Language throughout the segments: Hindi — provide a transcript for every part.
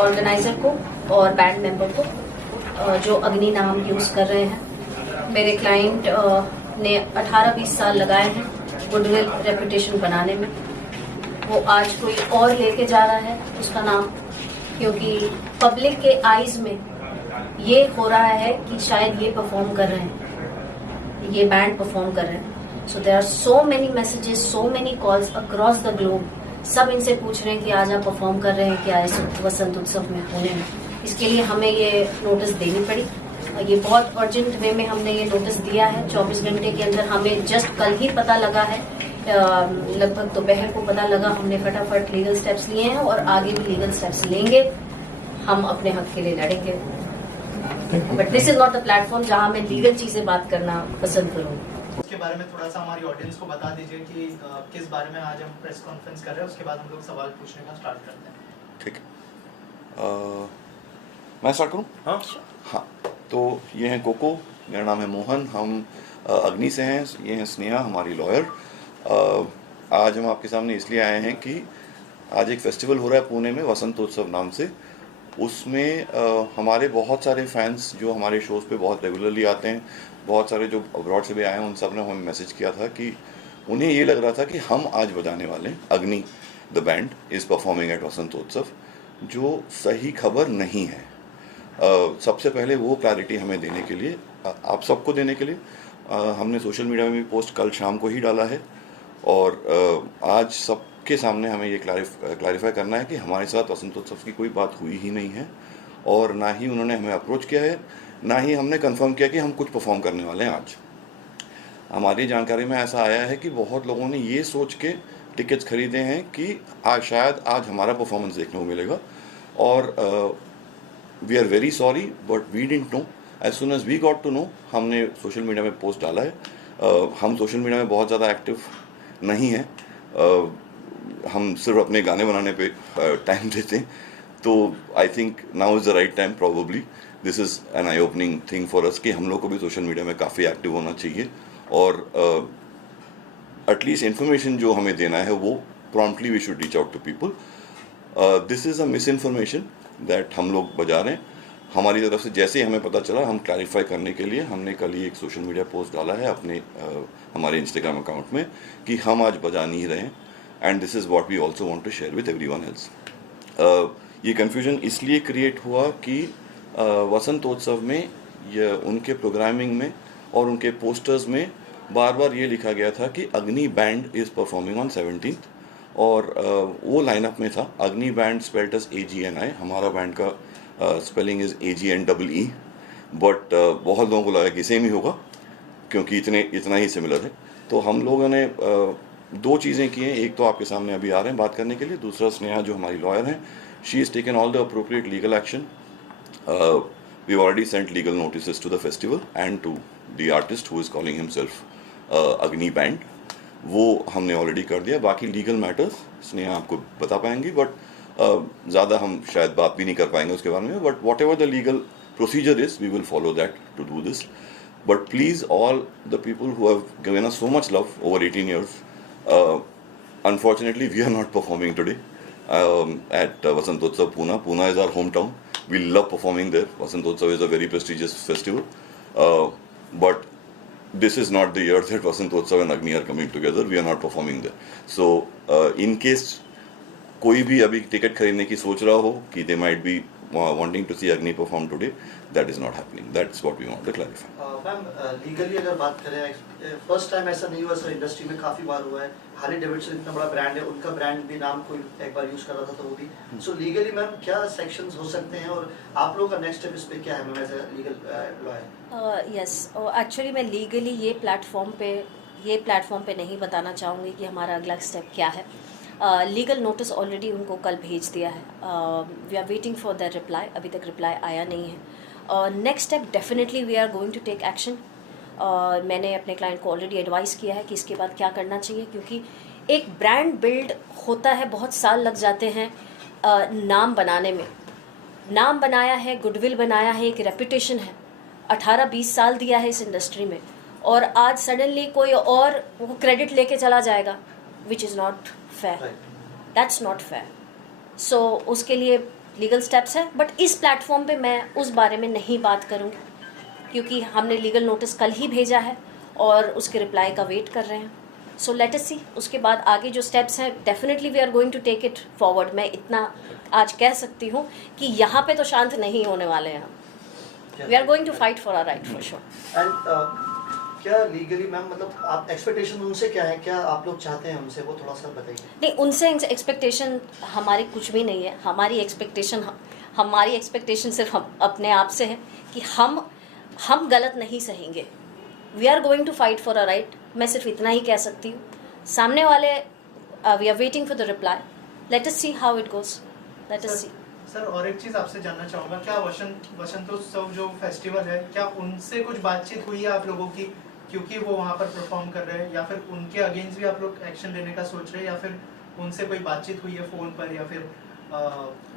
ऑर्गेनाइजर को और बैंड मेंबर को जो अग्नि नाम यूज़ कर रहे हैं। मेरे क्लाइंट ने 18-20 साल लगाए हैं गुडविल रेपुटेशन बनाने में। वो आज कोई और लेके जा रहा है उसका नाम, क्योंकि पब्लिक के आईज में ये हो रहा है कि शायद ये परफॉर्म कर रहे हैं, ये बैंड परफॉर्म कर रहे हैं। So there are so many messages, so many calls across the globe. सब इनसे पूछ रहे हैं कि आज आप परफॉर्म कर रहे हैं क्या इस वसंत उत्सव में पुणे में। इसके लिए हमें ये नोटिस देनी पड़ी। ये बहुत अर्जेंट वे में हमने ये नोटिस दिया है। 24 घंटे के अंदर हमें जस्ट कल ही पता लगा है, लगभग दोपहर को पता लगा। हमने फटाफट लीगल स्टेप्स लिए हैं और आगे भी लीगल स्टेप्स लेंगे। हम अपने हक के लिए लड़ेंगे, but this is not the platform जहां मैं लीगल चीजें बात करना पसंद करूंगी। उसके बारे में थोड़ा सा हमारी ऑडियंस को बता दीजिए कि किस बारे में आज हम प्रेस कॉन्फ्रेंस कर रहे हैं। उसके बाद हम लोग सवाल पूछने का स्टार्ट करते हैं। ठीक, मैं स्टार्ट करूं? हाँ, तो ये हैं कोको, मेरा नाम है मोहन, हम अग्नि से हैं। ये हैं स्नेहा, हमारी लॉयर। आज हम आपके सामने इसलिए आए हैं कि आज एक फेस्टिवल हो रहा है पुणे में, वसंतोत्सव नाम से। उसमें हमारे बहुत सारे फैंस जो हमारे शोज़ पे बहुत रेगुलरली आते हैं, बहुत सारे जो अब्रॉड से भी आए हैं, उन सब ने हमें मैसेज किया था कि उन्हें ये लग रहा था कि हम आज बजाने वाले हैं, Agni the band is performing at Vasantotsav, जो सही खबर नहीं है। सबसे पहले वो क्लैरिटी हमें देने के लिए, आप सबको देने के लिए, हमने सोशल मीडिया में भी पोस्ट कल शाम को ही डाला है और आज सबके सामने हमें ये क्लैरिफाई करना है कि हमारे साथ वसंतोत्सव की कोई बात हुई ही नहीं है और ना ही उन्होंने हमें अप्रोच किया है, ना ही हमने कंफर्म किया कि हम कुछ परफॉर्म करने वाले हैं आज। हमारी जानकारी में ऐसा आया है कि बहुत लोगों ने ये सोच के टिकट्स खरीदे हैं कि आज शायद आज हमारा परफॉर्मेंस देखने को मिलेगा और we are very sorry but we didn't know. As soon as we got to know, हमने सोशल मीडिया में पोस्ट डाला है। हम सोशल मीडिया में बहुत ज़्यादा एक्टिव नहीं हैं, हम सिर्फ अपने गाने बनाने पे टाइम देते हैं। तो I think now is the right time, probably this is an I opening thing for us कि हम लोग को भी सोशल मीडिया में काफ़ी एक्टिव होना चाहिए और एटलीस्ट इन्फॉर्मेशन जो हमें देना है वो promptly we should reach out to people. This is a misinformation that हम लोग बजा रहे हैं। हमारी तरफ से जैसे ही हमें पता चला, हम क्लैरिफाई करने के लिए हमने कल ही एक सोशल मीडिया पोस्ट डाला है अपने हमारे इंस्टाग्राम अकाउंट में कि हम आज बजा नहीं रहे हैं and this is what we also want to share with everyone else. ये कन्फ्यूजन इसलिए क्रिएट हुआ कि वसंतोत्सव में या उनके प्रोग्रामिंग में और उनके पोस्टर्स में बार बार ये लिखा गया था कि अग्नि band is performing on 17th और वो लाइनअप में था अग्नि बैंड स्पेल्ड एज AGNI। हमारा बैंड का स्पेलिंग इज़ AGNEE, बट बहुत लोगों को लगा कि सेम ही होगा क्योंकि इतना ही सिमिलर है। तो हम लोगों ने दो चीज़ें की हैं, एक तो आपके सामने अभी आ रहे हैं बात करने के लिए, दूसरा स्नेहा जो हमारी लॉयर हैं, she is taken all the appropriate legal action. We already sent legal notice to the festival and to the artist who is calling himself Agni band, वो हमने ऑलरेडी कर दिया। बाकी लीगल मैटर्स स्नेहा आपको बता पाएंगी, बट ज़्यादा हम शायद बात भी नहीं कर पाएंगे उसके बारे में, but whatever the legal procedure is we will follow that to do this. But please all the people who have given us so much love over 18 years, unfortunately we are not performing today at Vasantotsav Pune. Pune is our hometown. We love performing there. Vasantotsav is a very prestigious festival, but this is not the year that Vasantotsav and Agni are coming together. We are not performing there. So in case कोई भी अभी टिकट खरीदने की सोच रहा हो कि they might be wanting to see Agni perform today, that is not happening. That's what we want to clarify. Ma'am, legally अगर बात करें, फर्स्ट टाइम ऐसा नहीं हुआ सर, इंडस्ट्री में काफ़ी बार हुआ है। हार्ले डेविडसन इतना बड़ा ब्रांड है, उनका ब्रांड भी नाम कोई एक बार यूज़ कर रहा था तो वो भी। सो लीगली मैम क्या सेक्शंस हो सकते हैं और आप लोगों का नेक्स्ट स्टेप इस पे क्या है ma'am as a legal lawyer? Yes, actually मैं लीगली ये प्लेटफॉर्म पे नहीं बताना चाहूँगी कि हमारा अगला स्टेप क्या है। लीगल नोटिस ऑलरेडी उनको कल भेज दिया है। We are waiting for that reply, अभी तक रिप्लाई आया नहीं है। Next step definitely we are going to take action. मैंने अपने क्लाइंट को ऑलरेडी एडवाइस किया है कि इसके बाद क्या करना चाहिए, क्योंकि एक ब्रांड बिल्ड होता है, बहुत साल लग जाते हैं नाम बनाने में। नाम बनाया है, गुडविल बनाया है, एक रेपुटेशन है, 18-20 साल दिया है इस इंडस्ट्री में, और आज सडनली कोई और वो क्रेडिट लेके चला जाएगा, which is not fair, that's not fair. So उसके लिए लीगल स्टेप्स हैं, बट इस प्लेटफॉर्म पे मैं उस बारे में नहीं बात करूँगी क्योंकि हमने लीगल नोटिस कल ही भेजा है और उसके रिप्लाई का वेट कर रहे हैं. सो लेट अस सी उसके बाद आगे जो स्टेप्स हैं definitely we are going to take it forward. मैं इतना आज कह सकती हूँ कि यहाँ पे तो शांत नहीं होने वाले हैं हम. We are going to fight for our right for sure. And क्या लीगली मैम मतलब आप एक्सपेक्टेशन उनसे क्या है, क्या आप लोग चाहते हैं उनसे, वो थोड़ा सा बताइए. नहीं, उनसे एक्सपेक्टेशन हमारी कुछ भी नहीं है. हमारी एक्सपेक्टेशन सिर्फ हम अपने आप से है कि हम गलत नहीं सहेंगे. We are going to fight for a right. मैं सिर्फ इतना ही कह सकती हूँ. सामने वाले we are waiting for the reply. Let us see how it goes. Let us see. Sir और एक चीज़ आपसे जानना चाहूँगा, क्या वसंतोत्सव जो फेस्टिवल है, क्या उनसे कुछ बातचीत हुई है आप लोगों की, क्योंकि वो वहाँ पर परफॉर्म कर रहे हैं, या फिर उनके अगेंस्ट भी आप लोग एक्शन लेने का सोच रहे हैं, या फिर उनसे कोई बातचीत हुई है फ़ोन पर, या फिर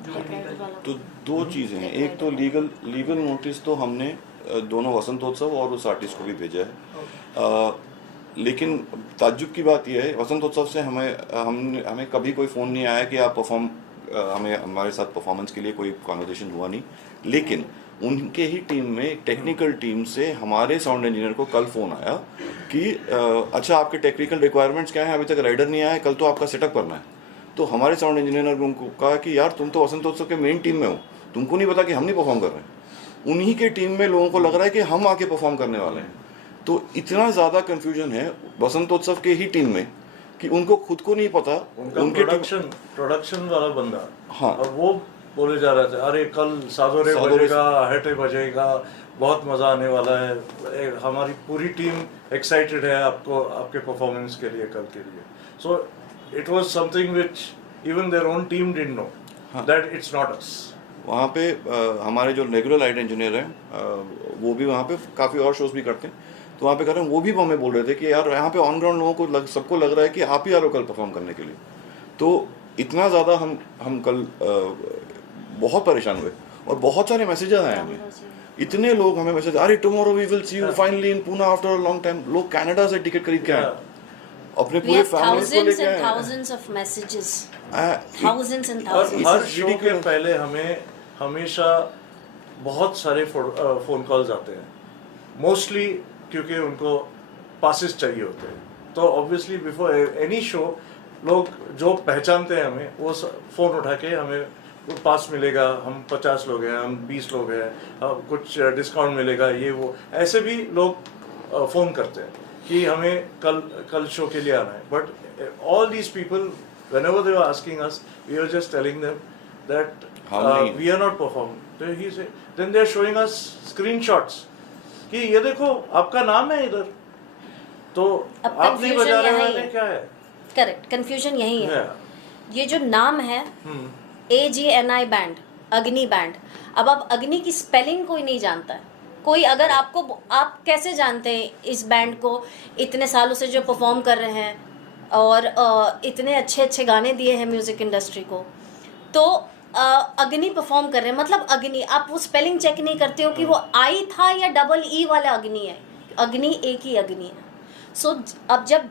जो लीगल? तो दो चीज़ें हैं. एक तो लीगल नोटिस तो हमने दोनों वसंतोत्सव और उस आर्टिस्ट को भी भेजा है. लेकिन ताज्जुब की बात यह है, वसंतोत्सव से हमें कभी कोई फ़ोन नहीं आया कि आप हमारे साथ परफॉर्मेंस के लिए कोई कॉन्वर्सेशन हुआ नहीं. लेकिन उनके ही टीम में टेक्निकल टीम से हमारे साउंड इंजीनियर को कल फ़ोन आया कि अच्छा आपके टेक्निकल रिक्वायरमेंट्स क्या हैं, अभी तक राइडर नहीं आया है, कल तो आपका सेटअप करना है. तो हमारे साउंड इंजीनियर ने उनको कहा कि यार तुम तो वसंतोत्सव के मेन टीम में हो, तुमको नहीं पता कि हम नहीं परफॉर्म कर रहे हैं. उन्हीं के टीम में लोगों को लग रहा है कि हम आके परफॉर्म करने वाले हैं. तो इतना ज़्यादा कन्फ्यूजन है वसंतोत्सव के ही टीम में कि उनको खुद को नहीं पता. उनके प्रोडक्शन वाला बंदा, हाँ, और वो बोले जा रहे थे अरे कल सादोरे बजेगा, हेटे बजेगा, बहुत मज़ा आने वाला है, हमारी पूरी टीम एक्साइटेड है आपके परफॉर्मेंस के लिए कल के लिए. So it was something which even their own team didn't know that it's not us. वहाँ पे हमारे जो रेगुलर लाइट इंजीनियर हैं वो भी वहाँ पे काफ़ी और शोज़ भी करते हैं. तो वहाँ पे कर रहे हैं, वो भी हमें बोल रहे थे कि यार यहाँ पे ऑन ग्राउंड लोगों को सबको लग रहा है कि आप ही आ रहे हो कल परफॉर्म करने के लिए. तो इतना ज़्यादा हम कल बहुत परेशान हुए और बहुत सारे मैसेजेस आए हमें. इतने लोग हमें मैसेज, अरे tomorrow we will see you finally in Poona after a long time. लोग कनाडा से टिकट खरीद के आए, अपने पूरे फैमिली को लेके आए. thousands of messages, thousands and thousands. Her show के पहले हमें हमेशा बहुत सारे फ़ोन कॉल्स आते हैं, मोस्टली क्योंकि उनको पासेस चाहिए होते हैं. तो ऑब्वियसली बिफोर एनी शो लोग जो पहचानते हैं हमें वो फ़ोन उठा के हमें पास मिलेगा, हम 50 लोग हैं, हम 20 लोग हैं, कुछ डिस्काउंट मिलेगा, ये वो ऐसे भी लोग फ़ोन करते हैं कि हमें कल शो के लिए आना है. But all these people whenever they were asking us, we were just telling them that we are not performing. Then they are showing us screenshots कि ये देखो आपका नाम है इधर, तो आप नहीं बजा रहे हो, क्या है. करेक्ट, कंफ्यूजन यही है. ये जो नाम है AGNI बैंड, अग्नि बैंड. अब आप अग्नि की स्पेलिंग कोई नहीं जानता है. कोई अगर आप कैसे जानते हैं इस बैंड को, इतने सालों से जो परफॉर्म कर रहे हैं और इतने अच्छे गाने दिए हैं म्यूजिक इंडस्ट्री को, तो अग्नि परफॉर्म कर रहे हैं, मतलब अग्नि. आप वो स्पेलिंग चेक नहीं करते हो कि वो आई था या डबल ई वाला अग्नि है. अग्नि एक ही अग्नि है. सो अब जब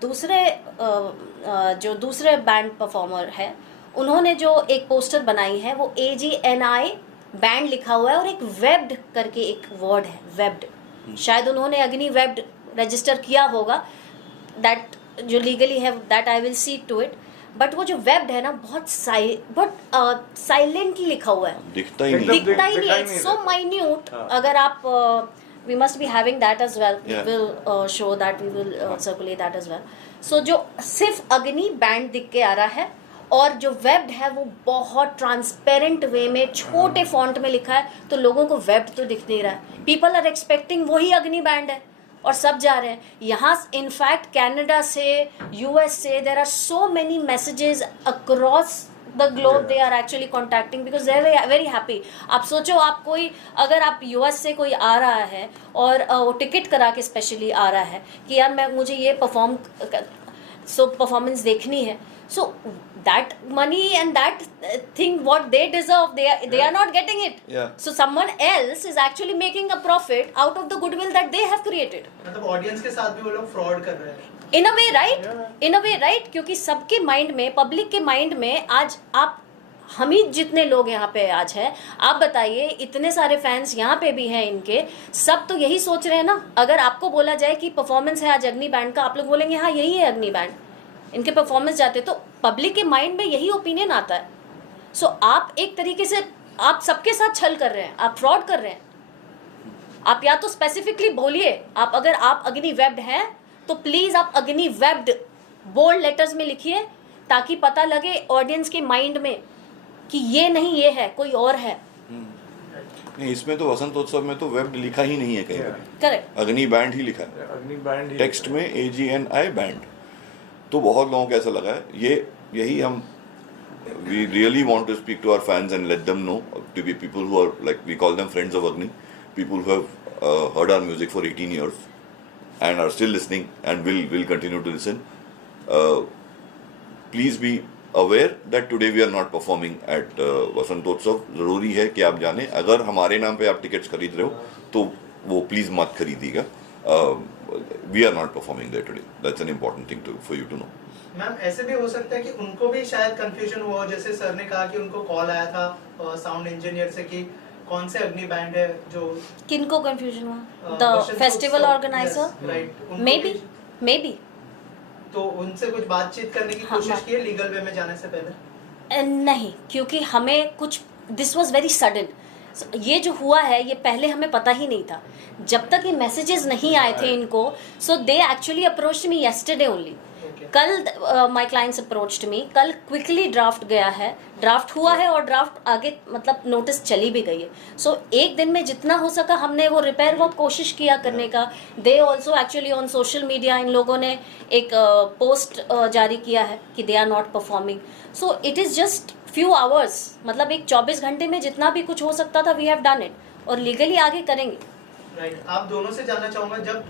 दूसरे बैंड परफॉर्मर है, उन्होंने जो एक पोस्टर बनाई है वो AGNI बैंड लिखा हुआ है और एक वेब्ड करके एक वर्ड है, वेब्ड. शायद उन्होंने अग्नि वेब्ड रजिस्टर किया होगा, दैट जो लीगली है, that I will see to it. But वो जो वेब्ड है ना, बहुत साइलेंटली लिखा हुआ है, दिखता ही नहीं है. सो माइन्यूट. अगर आप we must be having that as well. We will show that, we will circulate that as well. So जो सिर्फ अग्नि बैंड दिख के आ रहा है और जो वेब्ड है वो बहुत ट्रांसपेरेंट वे में छोटे फॉन्ट में लिखा है, तो लोगों को वेब्ड तो दिख नहीं रहा है. पीपल आर एक्सपेक्टिंग वही अग्नि बैंड है और सब जा रहे हैं. यहाँ इनफैक्ट कनाडा से, US से, there are so many messages across the globe. They are actually contacting because they are very happy. आप सोचो, आप कोई अगर आप US से कोई आ रहा है और वो टिकट करा के स्पेशली आ रहा है कि यार मुझे ये परफॉर्मेंस देखनी है. So that money and that thing what they deserve, they are not getting it. So someone else is actually making a profit out of the goodwill that they have created. मतलब ऑडियंस के साथ भी वो लोग फ्रॉड कर रहे हैं. In a way, right? In a way, right? क्योंकि सबके माइंड में, पब्लिक के माइंड में आज आप हम ही जितने लोग यहाँ पे आज है, आप बताइए इतने सारे फैंस यहाँ पे भी हैं इनके, सब तो यही सोच रहे हैं ना। अगर आपको बोला जाए कि परफॉर्मेंस है आज अग्नि बैंड का, आप लोग बोलेंगे हाँ यही है अग्नि बैंड, इनके परफॉर्मेंस जाते, तो पब्लिक के माइंड में यही ओपिनियन आता है। सो आप एक तरीके से आप सबके साथ छल कर रहे हैं, आप फ्रॉड कर रहे हैं। आप या तो स्पेसिफिकली बोलिए, आप अगर आप अग्नि वेब्ड हैं तो प्लीज आप अग्नि वेब्ड बोल्ड लेटर्स में लिखिए, ताकि पता लगे ऑडियंस के माइंड में कि ये नहीं ये है, कोई और है। नहीं, इसमें तो वसंतोत्सव में तो वेब लिखा ही नहीं है कहीं पे, करेक्ट, अग्नि बैंड ही लिखा है, अग्नि बैंड ही टेक्स्ट में AGNI बैंड। तो बहुत लोगों को ऐसा लगा है, यही हम we really want to speak to our fans and let them know, to be people who are like, we call them friends of Agni, people who have heard our music for 18 years and are still listening and will continue to listen. Please be aware that today we are not performing at Vasantotsav. ज़रूरी है कि आप जाने, अगर हमारे नाम पे आप टिकट्स खरीद रहे हो तो वो प्लीज़ मत खरीदिएगा। We are not performing there today. That's an important thing for you to know. Ma'am ऐसे भी हो सकता है कि उनको भी शायद कंफ्यूजन हुआ हो, जैसे सर ने कहा कि उनको कॉल आया था साउंड इंजीनियर से कि कौन से अग्नि बैंड है जो, किनको कंफ्यूजन हुआ? The festival organiser, may be. तो उनसे कुछ बातचीत करने की कोशिश की है लीगल वे में जाने से पहले? नहीं, क्योंकि हमें कुछ, दिस वाज वेरी सडन। ये जो हुआ है ये पहले हमें पता ही नहीं था, जब तक ये मैसेजेस नहीं आए थे इनको। So they actually approached me yesterday only. कल माय क्लाइंट्स अप्रोच्ड मी, कल क्विकली ड्राफ्ट गया है, ड्राफ्ट हुआ है और ड्राफ्ट आगे मतलब नोटिस चली भी गई है। सो एक दिन में जितना हो सका हमने वो रिपेयर वर्क कोशिश किया करने का। They also actually on social media इन लोगों ने एक पोस्ट जारी किया है कि they are not performing. So it is just few hours, मतलब एक 24 घंटे में जितना भी कुछ हो सकता था वी हैव डन इट, और लीगली आगे करेंगे। राइट, आप दोनों से जानना चाहूँगा, जब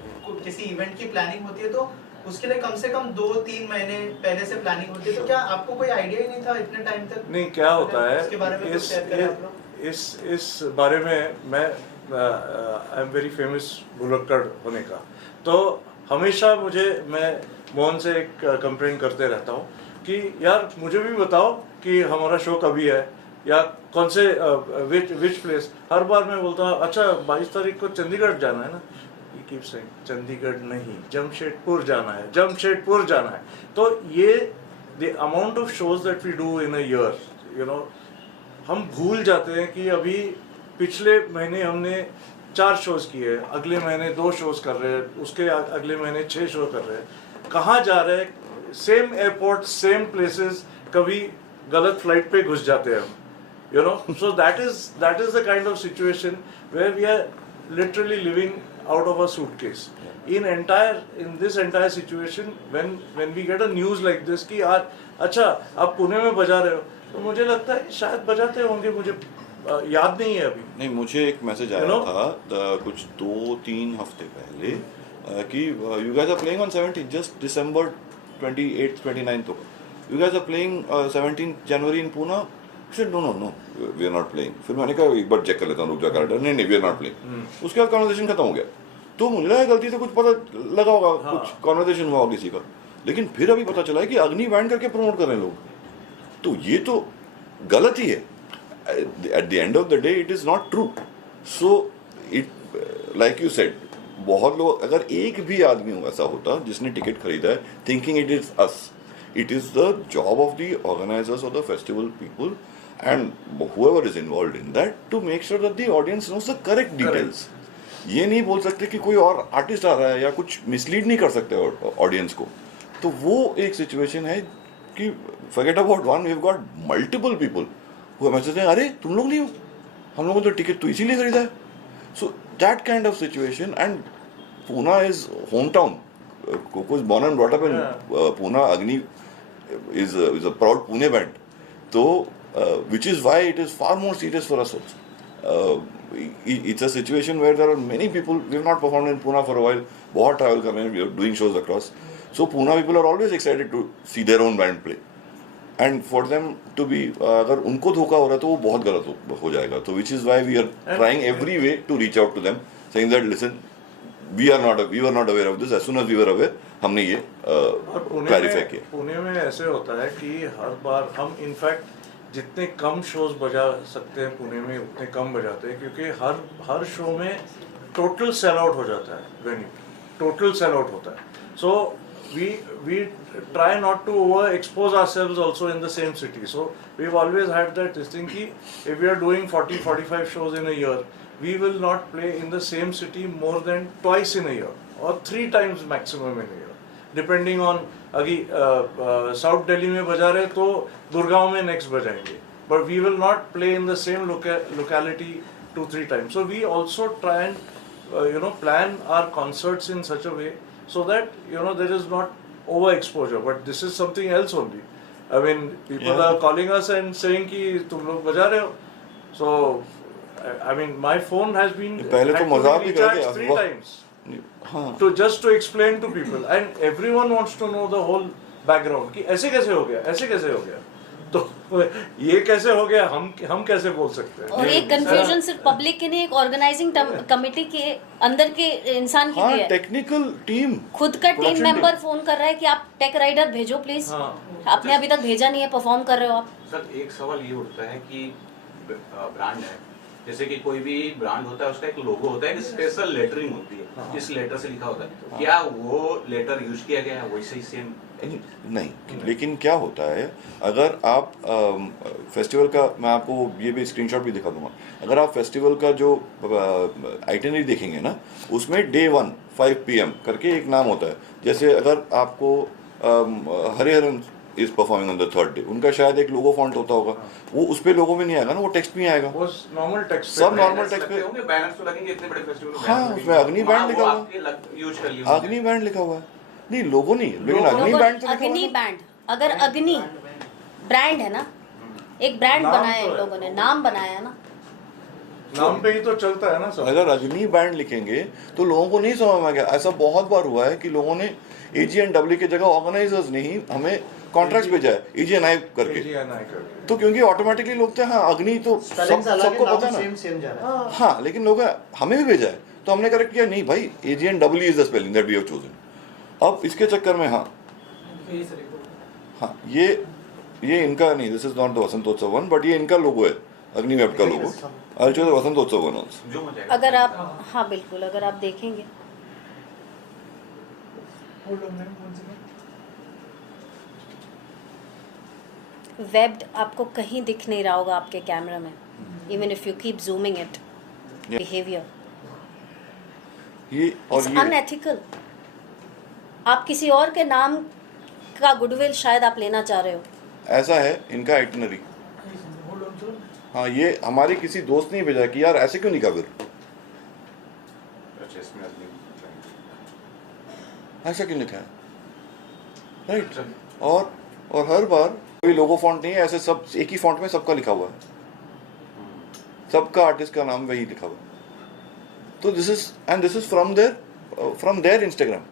किसी इवेंट की प्लानिंग होती है तो उसके लिए कम से कम 2-3 महीने पहले से प्लानिंग होती है, तो क्या आपको कोई आइडिया ही नहीं था इतने टाइम तक? नहीं, क्या होता है इसके बारे में कुछ शेयर करें आप लोग। इस बारे में मैं आई एम वेरी फेमस भुलक्कड़ होने का, तो हमेशा मैं मोहन से एक कंप्लेन करते रहता हूँ कि यार मुझे भी बताओ कि हमारा शो कभी है या कौन से विच प्लेस। हर बार मैं बोलता हूँ अच्छा 22 तारीख को चंडीगढ़ जाना है ना, कीप सेइंग चंडीगढ़ नहीं, जमशेदपुर जाना है, जमशेदपुर जाना है। तो ये the amount of shows that we do in a year, you know, हम भूल जाते हैं कि अभी पिछले महीने हमने 4 शोज किए, अगले महीने 2 शोज कर रहे हैं, उसके अगले महीने 6 शो कर रहे हैं। कहाँ जा रहे हैं? सेम एयरपोर्ट, सेम प्लेसेस, कभी गलत फ्लाइट पे घुस जाते हैं हम, you know. So that is the kind of situation where we are literally living out of a suitcase. In this entire situation, when we get a news like this कि यार अच्छा आप पुणे में बजा रहे हो, तो मुझे लगता है शायद बजाते होंगे, मुझे याद नहीं है अभी। नहीं, मुझे एक मैसेज आया था कुछ 2-3 हफ्ते पहले कि you guys are playing on 17th, just December 28th 29th को, you guys are playing 17th January in Pune. No, we are not playing. फिर मैंने कहा एक बार चेक कर लेता हूँ, रुक जा कैलेंडर। नहीं, we are not playing। उसके बाद कॉन्वर्सेशन खत्म हो गया। तो मुझे लगा गलती से कुछ पता लगा होगा, कुछ कॉन्वर्सेशन हुआ होगा किसी का, लेकिन फिर अभी पता चला है कि अग्नि बैंड करके प्रमोट कर रहे हैं लोग। तो ये तो गलत ही है। At the end of the day it is not true. So it like you said, बहुत लोग, अगर एक भी आदमी ऐसा होता जिसने टिकट खरीदा है thinking it is us, it is the job of the organizers of the festival people and whoever is involved in that to make sure that the audience knows the correct details. ये नहीं बोल सकते कि कोई और आर्टिस्ट आ रहा है या कुछ मिसलीड नहीं कर सकते ऑडियंस को। तो वो एक सिचुएशन है कि forget about one, we've got multiple people who are messaging, अरे तुम लोग नहीं हो, हम लोगों ने तो टिकट तो इसीलिए खरीदा है। So that kind of situation, and Pune is hometown. Coco is born and brought up in Pune. Agni is a proud Pune band. So, which is why it is far more serious for us also. It's a situation where there are many people. We have not performed in Pune for a while. बहुत travel कर रहे हैं. We are doing shows across. So Pune people are always excited to see their own band play. And for them to be, अगर उनको धोखा हो रहा है तो वो बहुत गलत हो जाएगा. So which is why we are trying every way to reach out to them, saying that listen, we were not aware of this. As soon as we were aware, हमने ये क्लैरिफाई किया। पुणे में ऐसे होता है कि हर बार हम इनफैक्ट जितने कम शोज बजा सकते हैं पुणे में उतने कम बजाते हैं, क्योंकि हर शो में टोटल सेल आउट हो जाता है वेन्यू, टोटल सेल आउट होता है. सो we try not to overexpose ourselves also in the same city. So we've always had that thing ki if we are doing 40-45 shows in a year, we will not play in the same city more than twice in a year or 3 times maximum in a year, depending on अभी साउथ दिल्ली में बजा रहे तो गुड़गांव में नेक्स्ट बजाएंगे, but we will not play in the same locality 2-3 times. So we also try and plan our concerts in such a way so that there is not overexposure. But this is something else only. I mean, people are calling us and saying कि तुम लोग बजा रहे हो. So I mean, my phone has been पहले तो मजाक भी करते recharged 3 times. हाँ. To just to explain to people, and everyone wants to know the whole background कि ऐसे कैसे हो गया, ऐसे कैसे हो गया, तो ये कैसे हो गया, हम कैसे बोल सकते हैं. और एक कंफ्यूजन सिर्फ पब्लिक के नहीं, एक ऑर्गेनाइजिंग कमेटी के अंदर के इंसान की भी है. टेक्निकल टीम, खुद का टीम मेंबर फोन कर रहा है कि आप टेक राइडर भेजो प्लीज. आपने अभी तक भेजा नहीं है, परफॉर्म कर रहे हो आप. सर एक सवाल ये उठता है कि ब्रांड है, जैसे कि कोई भी ब्रांड होता है उसका एक लोगो होता है, एक स्पेशल लेटरिंग होती है, इस लेटर से लिखा होता है. क्या वो लेटर यूज किया गया है वैसे ही सेम? नहीं, लेकिन क्या होता है, अगर आप फेस्टिवल का, मैं आपको ये भी स्क्रीनशॉट भी दिखा दूंगा, अगर आप फेस्टिवल का जो आइटनरी देखेंगे ना, उसमें Day 1 5 PM करके एक नाम होता है. जैसे अगर आपको Hariharan is performing on the 3rd day, उनका शायद एक लोगो फॉन्ट होता होगा, वो उस पे लोगो में नहीं आएगा ना, वो टेक्स्ट में आएगा, वो नॉर्मल टेक्स्ट, सब नॉर्मल टेक्स्ट पे होंगे. बैनर्स तो लगेंगे इतने बड़े फेस्टिवल में. हाँ, उसमें अग्नि बैंड लिखा हुआ है, यूज कर लिया अग्नि बैंड लिखा हुआ है. नहीं, लोगो नहीं, लेकिन अग्नि बैंड तो लिखा हुआ अग्नि है. बैंड, अगर अग्नि ब्रांड है ना, एक ब्रांड नाम बनाया तो इन है. लोगों ने, नाम बनाया ना. नाम पे ही तो चलता है ना सब. अगर अग्नि बैंड लिखेंगे तो लोगों को नहीं समझ में आएगा. ऐसा बहुत बार हुआ है कि लोगों ने AG&W की जगह ऑर्गेनाइजर्स ने ही हमें कॉन्ट्रैक्ट भेजा है AG&I करके, तो क्योंकि ऑटोमेटिकली लोग थे, हाँ अग्नि तो सबको पता है ना. सेम जा रहा है. हाँ, लेकिन लोग हमें भी भेजा है, तो हमने करेक्ट किया, नहीं भाई AG&W is the spelling that we have chosen. अब इसके चक्कर में हाँ ये इनका नहीं, this is not the Vasantotsav one, but ये इनका लोगो है, अग्नि वेब का logo. I chose Vasantotsav one also. अगर आप, हाँ बिल्कुल, अगर आप देखेंगे वेब्ड आपको कहीं दिख नहीं रहा होगा आपके कैमरा में, even if you keep zooming it. Behaviour ये और ये अनएथिकल. आप किसी और के नाम का गुडविल शायद आप लेना चाह रहे हो. ऐसा है इनका आइटनरी. हाँ, ये हमारे किसी दोस्त ने भेजा कि यार ऐसे क्यों लिखा, फिर ऐसा क्यों लिखा है, राइट. और हर बार कोई लोगो फॉन्ट नहीं है, ऐसे सब एक ही फॉन्ट में सबका लिखा हुआ है, सबका आर्टिस्ट का नाम वही लिखा हुआ है. तो this is from their Instagram.